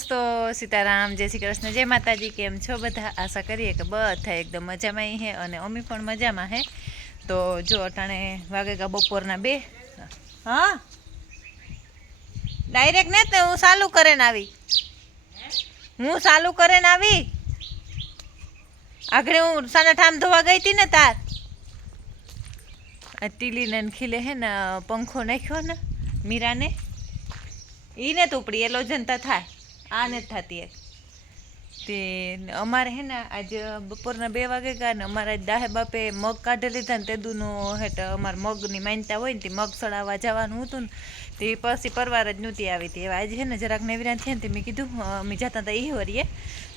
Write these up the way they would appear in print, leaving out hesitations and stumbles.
દોસ્તો, સીતારામ, જય શ્રી કૃષ્ણ, જય માતાજી। કેમ છો બધા? આશા કરીએ કે બધા એકદમ મજામાં હે અને અમે પણ મજામાં હે। તો જો અટાણે વાગેગા બપોરના 2। હા, ડાયરેક્ટ ને હું ચાલુ કરે ને આવી, આગળ હું સાના ઠામ ધોવા ગઈ હતી ને તાર ટીલીને ખીલે હે ને પંખો નાખ્યો ને મીરાને ઈને તૂપડી એલો જનતા થાય આ નથી થતી એક તે અમારે હે ને આજ બપોરના 2 વાગે ગયા ને અમારે દાહે બાપે મગ કાઢી લીધા ને તે દૂનું હેઠ અમારે મગની માનતા હોય ને તે મગ સડાવવા જવાનું હતું ને તે પછી પરવાર જ નહોતી આવી હતી। આજે છે ને જરાક નેવરા થયા ને તે મેં કીધું અમે જતા હતા ઈહવરીએ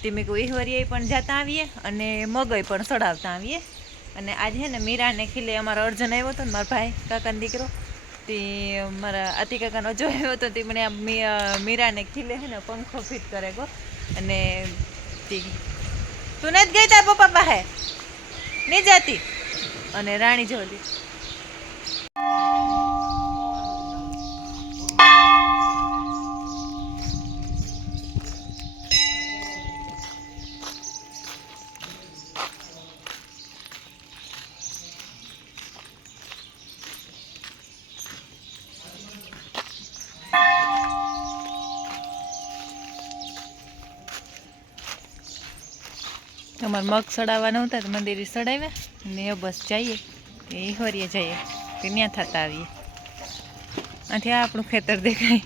તે મેં કહું ઈહવરીએ પણ જતા આવીએ અને મગઈ પણ સડાવતા આવીએ। અને આજે છે ને મીરાને ખીલે અમારો અર્જન આવ્યો હતો ને મારા ભાઈ કાકાનો દીકરો તે મારા આતી કાકાનો જો આવ્યો હતો તે મને મીરાને ખીલે છે ને પંખો ફિટ કરે ગો અને તું નથી ગઈ તાર પપ્પા પાસે નહીં જતી અને રાણી જોલી અમારે મગ સડાવવાના હતા તો મંદિરે સડાવ્યા ને બસ જઈએ એ હોરીએ જઈએ કે ત્યાં થતા આવીએ। આથી આપણું ખેતર દેખાય।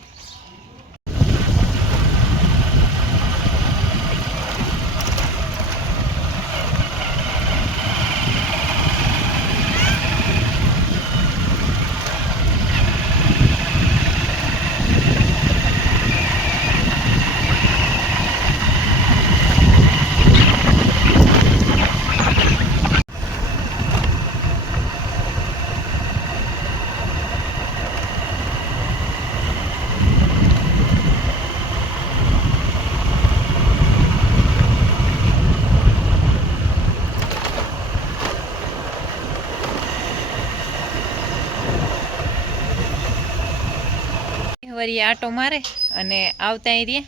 વળી આટો મારે અને આવતા રહ્યા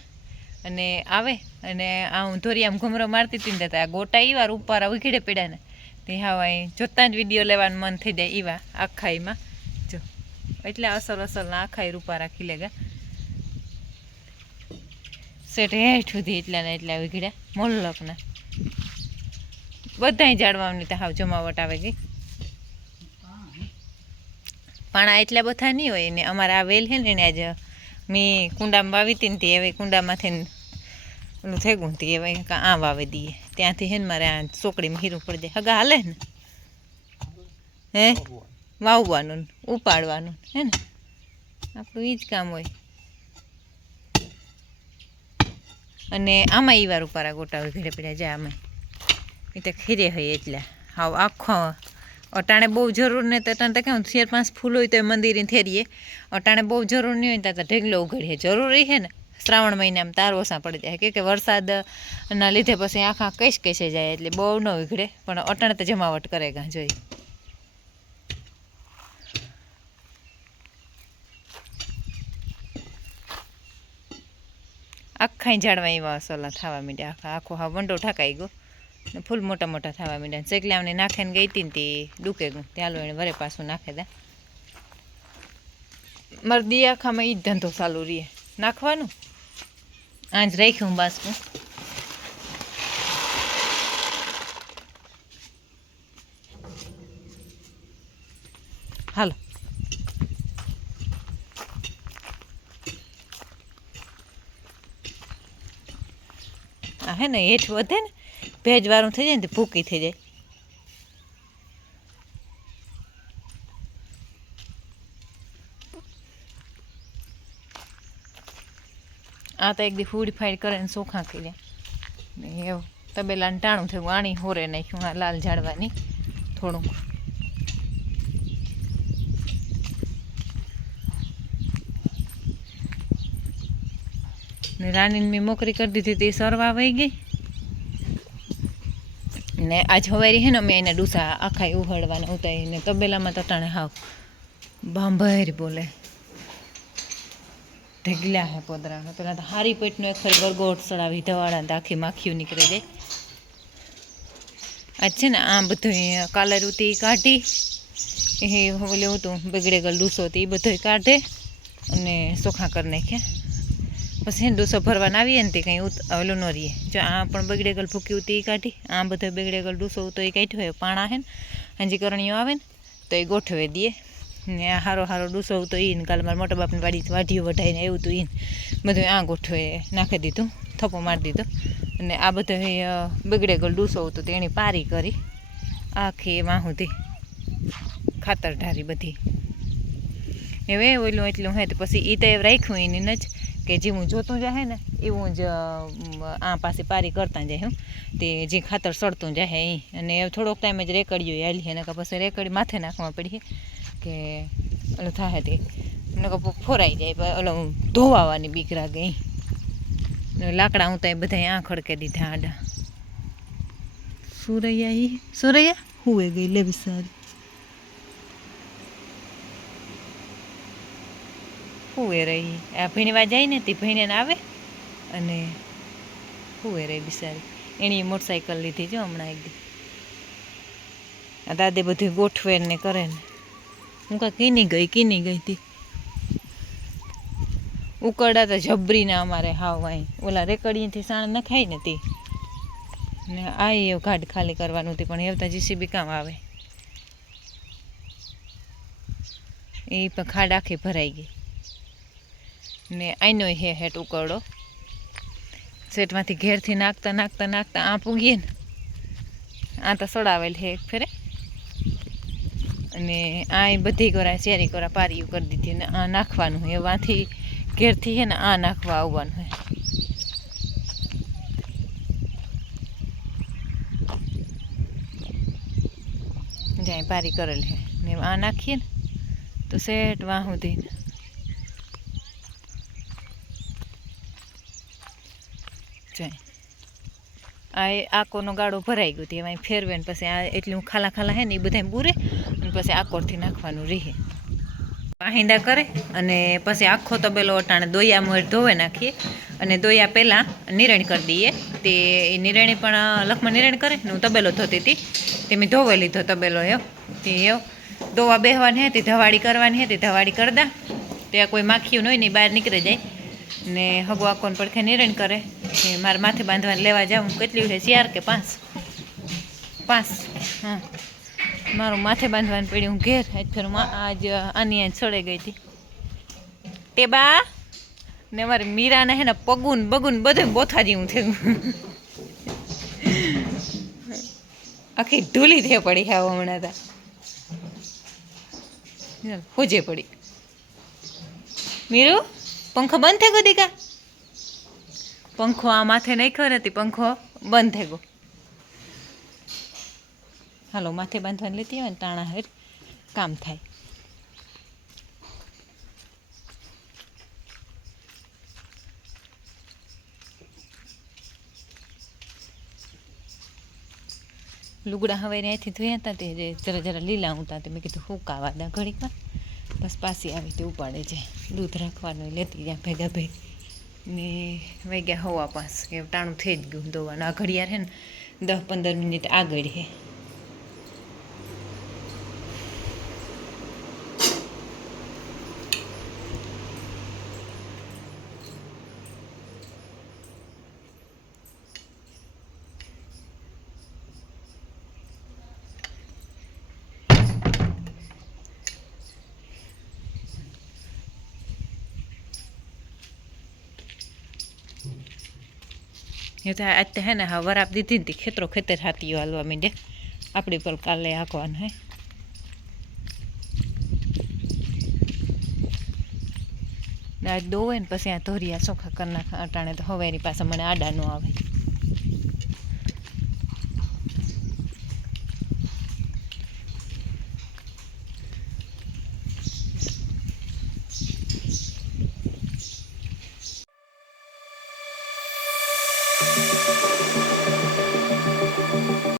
અને આવે અને આ હું ધોરી આમ ઘૂમરો મારતી હતી ને આ ગોટા ઈવા રૂપારા ઉઘીડે પડ્યા ને તે હા જોતા જ વિડીયો લેવાનું મન થઈ જાય ઈવા આખાઈમાં જો એટલે અસલ અસલના આખાઈ રૂપારા ખીલે ગયા સેટ હેઠ સુધી એટલા ને એટલા ઉઘીડ્યા મોલ્લકના બધાય જાડવાની તો હાવ જમાવટ આવે ગઈ। પાણા એટલા બધા નહીં હોય ને અમારે આ વેલ છે ને એને આજે મેં કુંડામાં વાવી હતી ને તે હવે કુંડામાંથી ઓલું થઈ ગયું તે હવે આ વાવી દઈએ ત્યાંથી હે ને મારે આ ચોકડીમાં હીરું પડી જાય હગા હાલે ને હે વાવવાનું ઉપાડવાનું હે ને આપણું એ જ કામ હોય। અને આમાં એ વાર ઉપારા ગોટા ઘીરે પીડ્યા જાય આમાં એ તો ખીરે હોય એટલા હાવ આખો અટાણે બહુ જરૂર નહીં તો અટાણે તો કેવું 4-5 ફૂલ હોય તો એ મંદિરે થેરીએ અટાણે બહુ જરૂર નહીં હોય તો ઢેગલો ઉઘડીએ જરૂરી છે ને શ્રાવણ મહિનામાં તાર ઓછા પડી જાય કે વરસાદના લીધે પછી આખા કઈસે જાય એટલે બહુ ન ઉઘડે પણ અટાણે તો જમાવટ કરે કાં જોઈ। આખા ઝાડવા એવા અસલા થવા માંડ્યા આખા આખો હા વંડો ઠાકાઈ ગયો ને ફૂલ મોટા મોટા થવા માંડ્યા। ચેકલામને નાખીને ગઈ હતી ને તે ડૂકે ગયું ત્યાં લો એને વરે પાછું નાખે દે મારે દી આખામાં એ જ ધંધો ચાલુ રહીએ નાખવાનું આજ રાખ્યું બાસકું હાલો આ હે ને હેઠ વધે ને ભેજવાળું થઈ જાય ને તો ભૂકી થઈ જાય। આ તો એક દી ફૂડ ફાઈડ કરે ને ચોખા કરી ને એવું તબેલાને ટાણું થયું આણી હોરે નાખ્યું આ લાલ ઝાડવાની થોડુંક ને રાણીને મેં મોકરી કરી દીધી તે સરવા વહી ગઈ ને આજ હવારી હે ને મેં એના ડૂસા આખા ઉહળવાના ઉતારીને તબેલામાં તટાણે હાવ બાંભર બોલે ઢગલા હે પોદરાનો. પેલા તો હારી પેટનો એક ફરી ગરગોટ સડાવી ધવાડા ને આખી માખીઓ નીકળી જાય. આજ છે ને આ બધું કાલરુતી કાઢી એ ઓલું હતું બગડેગલ ડૂસો હતી એ બધો કાઢે અને ચોખ્ખા કરી નાખ્યા. પછી એને ડૂસો ભરવાના આવીએ ને તે કંઈ ઓલું ન રહીએ. જો આ પણ બગડેગલ ભૂકી ઉતી એ કાઢી, આ બધો બગડેગલ ડૂસો તો એ કાઢ્યો હોય. પાણા હે ને હજી કરણીઓ આવે ને તો એ ગોઠવે દઈએ ને આ હારો હારો ડૂસો તો એને કાલે મારા મોટા બાપની વાડી વાઢીઓ વઢાઈને એવું હતું એને બધું આ ગોઠવે નાખી દીધું, થપ્પો મારી દીધો. અને આ બધો બગડેગલ ડૂસો હતો તો એની પારી કરી આખી એમાં સુધી ખાતર ઢારી બધી. હવે ઓલું એટલું હે તો પછી એ તો રાખ્યું એની જ કે જેવું જોતું જાય ને એવું જ આ પાસે પારી કરતા જાય હું તે જે ખાતર સડતું જાય એ. અને થોડોક ટાઈમ જ રેકડીઓ હાલી એને પછી રેકડી માથે નાખવા પડી કે ઓલું થાય તે ફોરાઈ જાય, ઓલો ધોવાવાની બીક લાગે. લાકડા હું તો બધા આ ખડકે દીધા આડા. સુરૈયા હુએ ગઈ લે બિસારી, હુએ રહી. આ ભીણવા જાય ને તે ભીણે આવે અને હુએ રહી બિસારી. એની મોટરસાઇકલ લીધી જો હમણાં એક દી. આ દાદે બધું ગોઠવે ને કરે ને હું કાં કીની ગઈ હતી. ઉકરડા તો જબરીના અમારે હાવ અહીં ઓલા રેકડીથી સાણ નખાય ને તે ને આ એ ઘાટ ખાલી કરવાનું હતી પણ એવતા જીસીબી કામ આવે એ પણ ખાડ આખી ભરાઈ ગઈ. ને આઈનો હે હેઠ ઉકરડો સેટમાંથી ઘેરથી નાખતા નાખતા નાખતા આ પૂગીએ ને આ તો સડાવેલ હે એક ફેરે. અને આ બધી કોરા શેરી કોરા પારીઓ કરી દીધી ને આ નાખવાનું હોય એવાથી ઘેરથી હે ને આ નાખવા આવવાનું હોય. જાય પારી કરેલ હે ને આ નાખીએ ને તો સેટ વાહ સુધી જાય. આ આકોનો ગાળો ભરાઈ ગયો હતી એમાં ફેરવે ને પછી આ એટલું ખાલા ખાલા હે ને એ બધા બૂરે અને પછી આકોરથી નાખવાનું રહે. વાહિંદા કરે અને પછી આખો તબેલો અટાણે દોયા મોર ધોવે નાખીએ અને દોયા પહેલાં નિરણ કરી દઈએ. તે એ નિરણી પણ લખમાં નિરણ કરે ને હું તબેલો ધોતી હતી તે મેં ધોવે લીધો તબેલો એવો તે એવો દોવા બેહવાની હતી ધવાડી કરવાની હતી ધવાડી કરતા ત્યાં કોઈ માખીયું હોય ને બહાર નીકળી જાય ને હગો આખોને પડખે નિરણ કરે કે મારે માથે બાંધવાને લેવા જાઉં. કેટલી છે 4 કે 5? હા મારું માથે બાંધવાનું પડ્યું હું ઘેર ફેર આજ આની આજ સડે ગઈ હતી તે બા ને મારી મીરાને હે ને પગુન બગુન બધું બોથા જેવું થયું. આખી ઢૂલી થઈ પડી હા હમણાં તા હોજે પડી. મીરુ પંખો બંધ થઈ ગયો દીકા, પંખો આ માથે નાખ્યો નથી પંખો બંધ થઈ ગયો. હાલો માથે બાંધવાની લેતી હોય ને ટાણા હેઠ કામ થાય. લુગડા હવે અહીંયાથી ધોયા હતા તે જરા જરા લીલા ઉતા તે મેં કીધું હુકાવા દા ઘડીકમાં બસ પાછી આવી તે ઉપાડે જાય. દૂધ રાખવાનું લેતી જાય ભેગા ભેગ ને વાગ્યા 5:15 કે ટાણું થઈ જ ગયું દોવાનું. આ ઘડિયાળ હે ને 10-15 મિનિટ આગળ હે. એ તો આજ તો હે ને હા વરાપ દીધી હતી ખેતરો ખેતર હાથીઓ હાલવા માંડે આપણી પર કાલે હાંકવાનું હે. આજ દોવે ને પછી આ ધોરિયા ચોખ્ખા કરી નાખા અટાણે તો હવે એની પાસે મને આડા ન આવે.